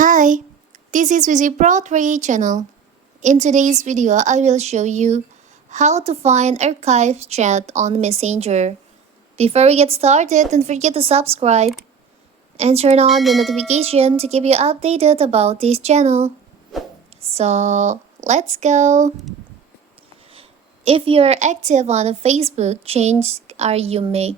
Hi, this is Vizi Pro 3 channel. In today's video, I will show you how to find archive chat on Messenger. Before we get started, don't forget to subscribe and turn on the notification to keep you updated about this channel. So, let's go. If you're active on Facebook, change are you make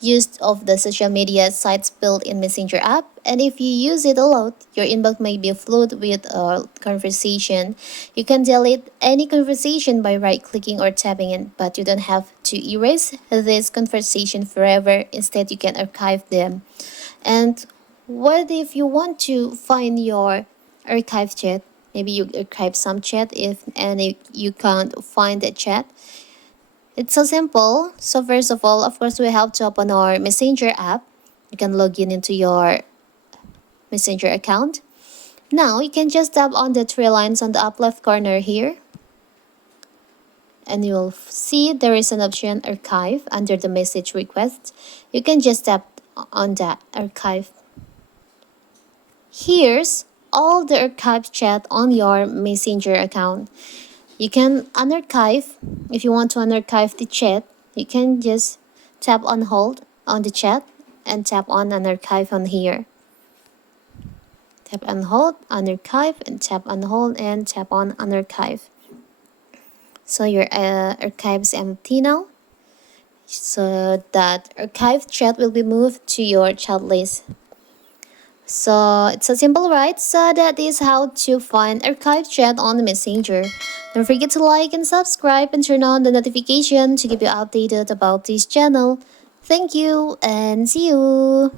use of the social media sites built in Messenger app, and if you use it a lot, your inbox may be flooded with a conversation. You can delete any conversation by right-clicking or tapping it, but you don't have to erase this conversation forever. Instead, you can archive them. And what if you want to find your archive chat? Maybe you archive some chat if you can't find the chat. It's so simple. So first of all, of course, we have to open our Messenger app. You can log in into your Messenger account. Now you can just tap on the three lines on the up left corner here. And you'll see there is an option archive under the message request. You can just tap on that archive. Here's all the archive chat on your Messenger account. You can unarchive. If you want to unarchive the chat, you can just tap on hold on the chat and tap on unarchive on here. Tap on hold, unarchive, and tap on hold and tap on unarchive. So your archive is empty now. So that archive chat will be moved to your chat list. So it's so simple, right? So that is how to find archive chat on the Messenger. Don't forget to like and subscribe and turn on the notification to keep you updated about this channel. Thank you and see you.